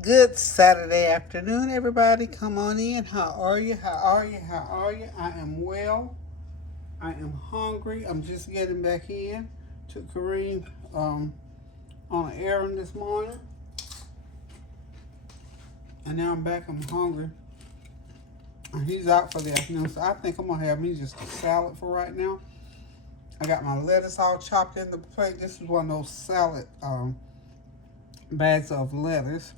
Good Saturday afternoon, everybody. Come on in. How are you? How are you? How are you? I am well. I am hungry. I'm just getting back in. Took Kareem on an errand this morning, and now I'm back. I'm hungry. And he's out for the afternoon, so I think I'm gonna have me just a salad for right now. I got my lettuce all chopped in the plate. This is one of those salad bags of lettuce.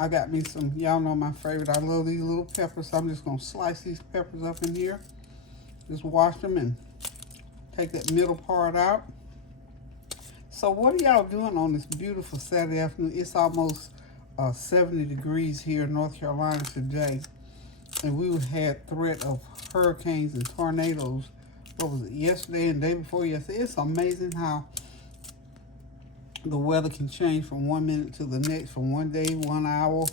I got me some, y'all know my favorite. I love these little peppers, so I'm just going to slice these peppers up in here. Just wash them and take that middle part out. So what are y'all doing on this beautiful Saturday afternoon? It's almost 70 degrees here in North Carolina today. And we had threat of hurricanes and tornadoes. What was it, yesterday and the day before yesterday? It's amazing how the weather can change from 1 minute to the next, from one day, 1 hour,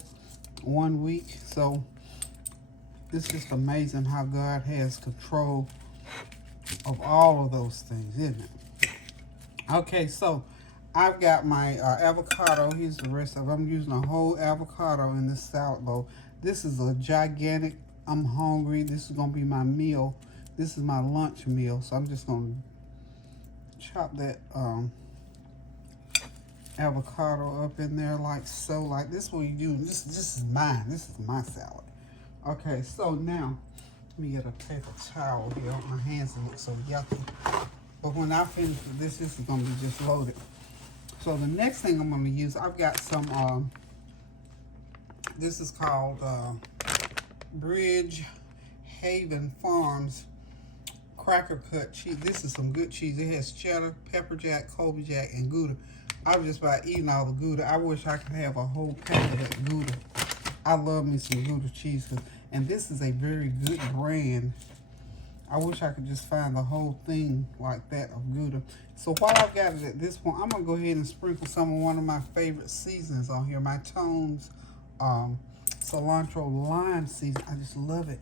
1 week. So it's just amazing how God has control of all of those things, isn't it? Okay, so I've got my avocado. Here's the rest of it. I'm using a whole avocado in this salad bowl. This is a gigantic, I'm hungry. This is going to be my meal. This is my lunch meal. So I'm just going to chop that avocado up in there like so. Like this is what you do. This is mine. This is my salad. Okay, so now let me get a paper towel here. My hands look so yucky. But when I finish with this is gonna be just loaded. So the next thing I'm gonna use, I've got some this is called Bridge Haven Farms cracker cut cheese. This is some good cheese. It has cheddar, pepper jack, Colby jack, and Gouda. I was just about eating all the Gouda. I wish I could have a whole pack of that Gouda. I love me some Gouda cheese. And this is a very good brand. I wish I could just find the whole thing like that of Gouda. So while I've got it at this point, I'm going to go ahead and sprinkle some of one of my favorite seasonings on here. My Tone's cilantro lime season. I just love it.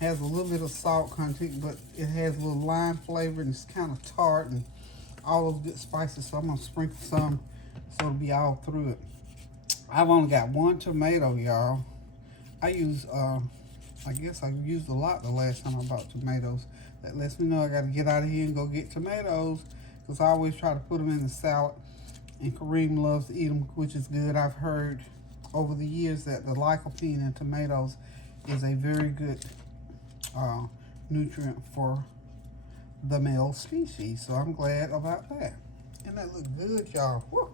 It has a little bit of salt content, but it has a little lime flavor, and it's kind of tart and all those good spices. So I'm going to sprinkle some so it'll be all through it. I've only got one tomato, y'all. I use, I guess I used a lot the last time I bought tomatoes. That lets me know I got to get out of here and go get tomatoes, because I always try to put them in the salad. And Kareem loves to eat them, which is good. I've heard over the years that the lycopene in tomatoes is a very good nutrient for the male species. So I'm glad about that. And that look good, y'all.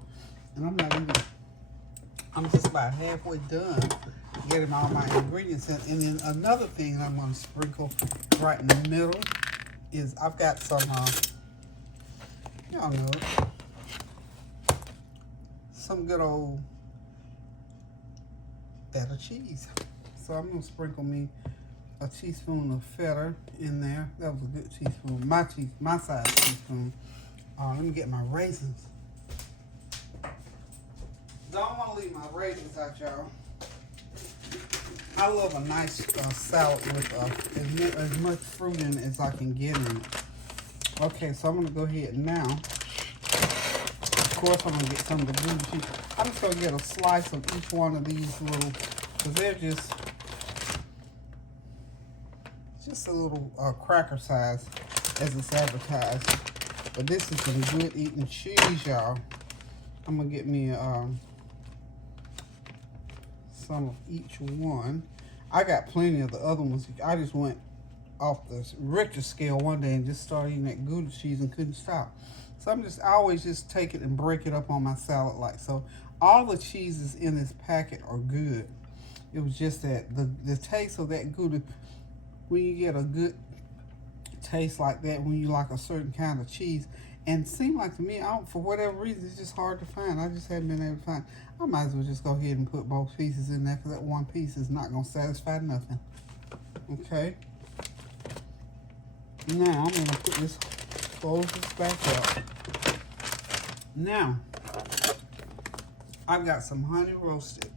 And I'm just about halfway done getting all my ingredients in. And then another thing I'm going to sprinkle right in the middle is I've got some, y'all know, some good old feta cheese. So I'm going to sprinkle me a teaspoon of feta in there. That was a good teaspoon. My size teaspoon. Let me get my raisins. Don't want to leave my raisins out, y'all. I love a nice salad with as much fruit in it as I can get in it. Okay, so I'm going to go ahead now. Of course, I'm going to get some of the blue cheese. I'm just going to get a slice of each one of these little, because they're just a little cracker size as it's advertised. But this is some good eating cheese, y'all. I'm going to get me some of each one. I got plenty of the other ones. I just went off the Richter scale one day and just started eating that Gouda cheese and couldn't stop. So I always just take it and break it up on my salad like so. All the cheeses in this packet are good. It was just that the taste of that Gouda, when you get a good taste like that, when you like a certain kind of cheese, and it seemed like to me, for whatever reason, it's just hard to find. I just haven't been able to find. I might as well just go ahead and put both pieces in there, because that one piece is not going to satisfy nothing. Okay. Now, I'm going to put this, close this back up. Now, I've got some honey roasted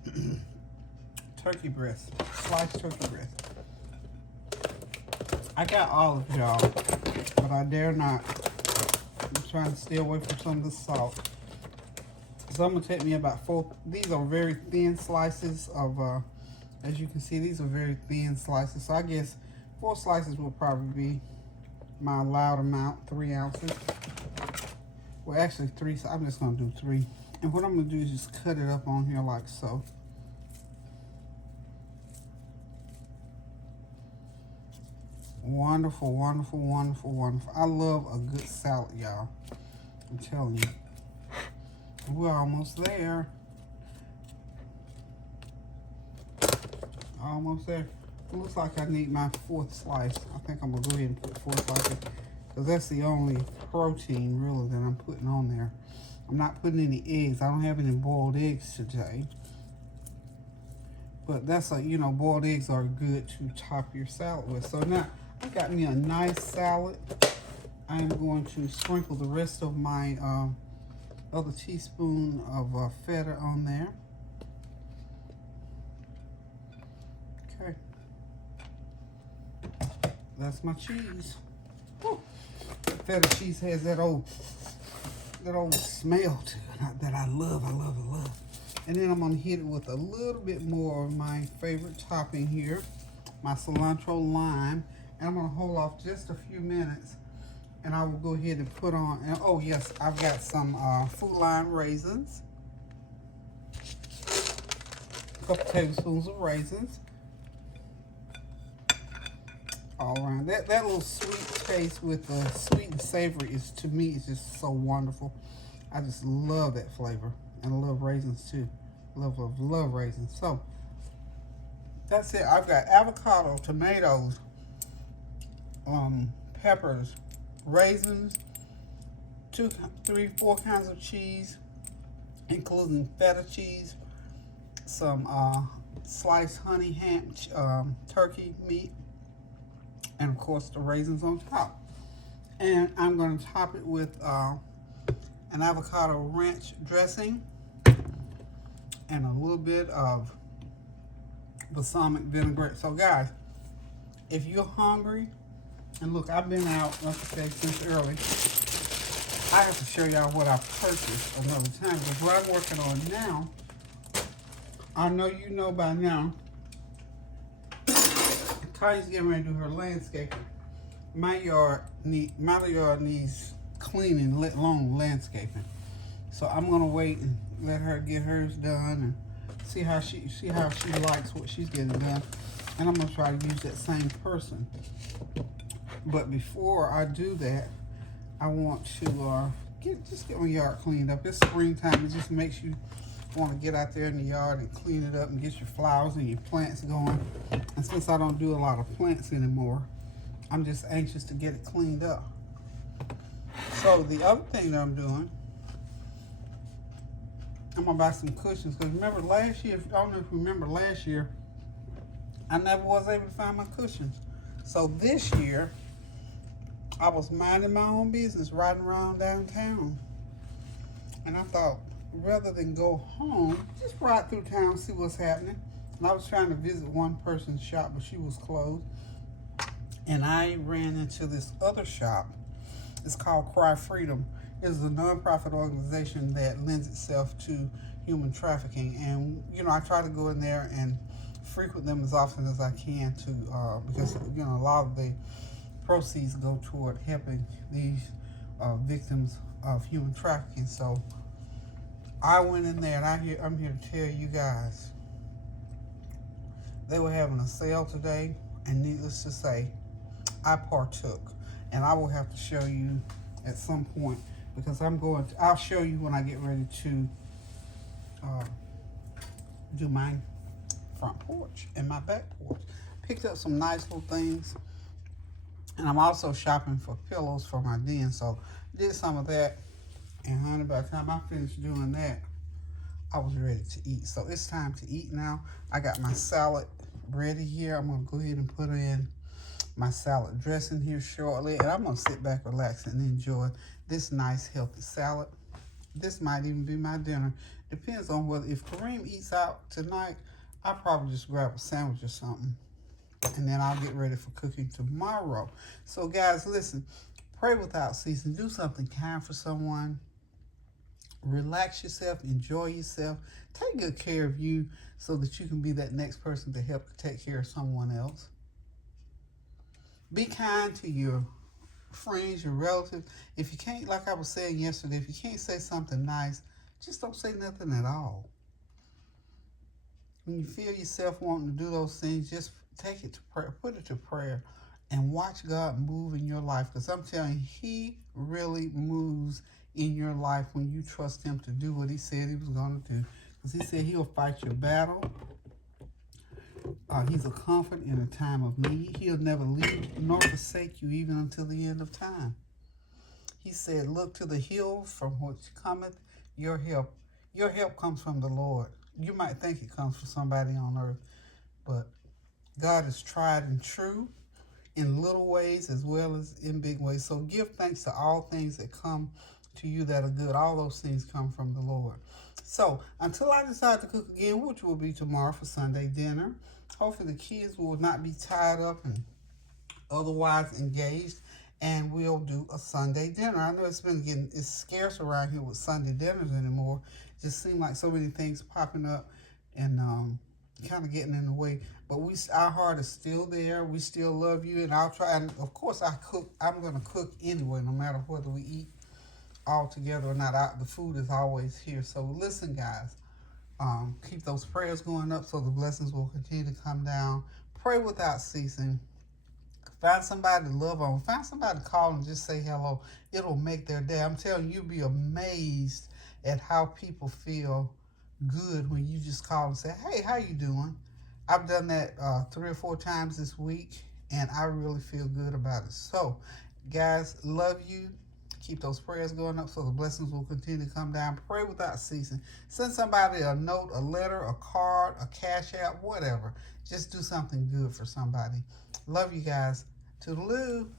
turkey breast, sliced turkey breast. I got olives, y'all, but I dare not. I'm trying to stay away from some of the salt. So I'm gonna take me about 4. These are very thin slices of, as you can see, these are very thin slices. So I guess 4 slices will probably be my allowed amount, 3 ounces. Well, actually 3, so I'm just gonna do 3. And what I'm gonna do is just cut it up on here like so. Wonderful, wonderful, wonderful, wonderful. I love a good salad, y'all. I'm telling you. We're almost there. Almost there. It looks like I need my 4th slice. I think I'm gonna go ahead and put 4 slices because that's the only protein really that I'm putting on there. I'm not putting any eggs. I don't have any boiled eggs today. But that's like, you know, boiled eggs are good to top your salad with. So now I got me a nice salad. I'm going to sprinkle the rest of my other teaspoon of feta on there. Okay. That's my cheese. Woo. Feta cheese has that old smell to it that I love, I love, I love. And then I'm gonna hit it with a little bit more of my favorite topping here, my cilantro lime. And I'm gonna hold off just a few minutes and I will go ahead and put on, and oh yes, I've got some Food Line raisins. A couple tablespoons of raisins. All around. That little sweet taste with the sweet and savory is, to me, is just so wonderful. I just love that flavor. And I love raisins too. Love, love, love raisins. So, that's it. I've got avocado, tomatoes, peppers, raisins, 2, 3, 4 kinds of cheese, including feta cheese, some sliced honey ham, turkey meat, and of course the raisins on top. And I'm going to top it with an avocado ranch dressing and a little bit of balsamic vinaigrette. So guys, if you're hungry, and look, I've been out, like I said, since early. I have to show y'all what I purchased another time, because what I'm working on now, I know you know by now, Ty's getting ready to do her landscaping. My yard needs cleaning, let alone landscaping. So I'm gonna wait and let her get hers done and see how she likes what she's getting done. And I'm gonna try to use that same person. But before I do that, I want to just get my yard cleaned up. It's springtime. It just makes you want to get out there in the yard and clean it up and get your flowers and your plants going. And since I don't do a lot of plants anymore, I'm just anxious to get it cleaned up. So the other thing that I'm doing, I'm gonna buy some cushions, because remember last year, I don't know if you remember last year, I never was able to find my cushions. So this year, I was minding my own business, riding around downtown. And I thought, rather than go home, just ride through town, see what's happening. And I was trying to visit one person's shop, but she was closed. And I ran into this other shop. It's called Cry Freedom. It's a nonprofit organization that lends itself to human trafficking. And, you know, I try to go in there and frequent them as often as I can to, because, you know, a lot of the proceeds go toward helping these victims of human trafficking. So I went in there, and I'm here to tell you guys, they were having a sale today, and needless to say, I partook. And I will have to show you at some point, because I'll show you when I get ready to do my front porch and my back porch. Picked up some nice little things. And I'm also shopping for pillows for my den. So did some of that. And honey, by the time I finished doing that, I was ready to eat. So it's time to eat now. I got my salad ready here. I'm going to go ahead and put in my salad dressing here shortly. And I'm going to sit back, relax, and enjoy this nice, healthy salad. This might even be my dinner. Depends on whether, if Kareem eats out tonight, I'll probably just grab a sandwich or something. And then I'll get ready for cooking tomorrow. So guys, listen, pray without ceasing. Do something kind for someone. Relax yourself, enjoy yourself, take good care of you so that you can be that next person to help take care of someone else. Be kind to your friends, your relatives. If you can't, like I was saying yesterday, if you can't say something nice, just don't say nothing at all. When you feel yourself wanting to do those things, just take it to prayer, put it to prayer, and watch God move in your life. Because I'm telling you, He really moves in your life when you trust Him to do what He said He was going to do. Because He said He'll fight your battle. He's a comfort in a time of need. He'll never leave nor forsake you even until the end of time. He said, look to the hills from which cometh your help. Your help comes from the Lord. You might think it comes from somebody on earth, but God is tried and true in little ways as well as in big ways. So give thanks to all things that come to you that are good. All those things come from the Lord. So until I decide to cook again, which will be tomorrow for Sunday dinner, hopefully the kids will not be tied up and otherwise engaged, and we'll do a Sunday dinner. I know it's scarce around here with Sunday dinners anymore. It just seems like so many things popping up and kind of getting in the way. But our heart is still there. We still love you, and I'll try. And of course, I'm going to cook anyway, no matter whether we eat all together or not. The food is always here. So listen, guys. Keep those prayers going up so the blessings will continue to come down. Pray without ceasing. Find somebody to love on. Find somebody to call and just say hello. It'll make their day. I'm telling you, you'll be amazed at how people feel good when you just call and say, hey, how you doing? I've done that 3 or 4 times this week, and I really feel good about it. So, guys, love you. Keep those prayers going up so the blessings will continue to come down. Pray without ceasing. Send somebody a note, a letter, a card, a cash app, whatever. Just do something good for somebody. Love you guys. Toodaloo.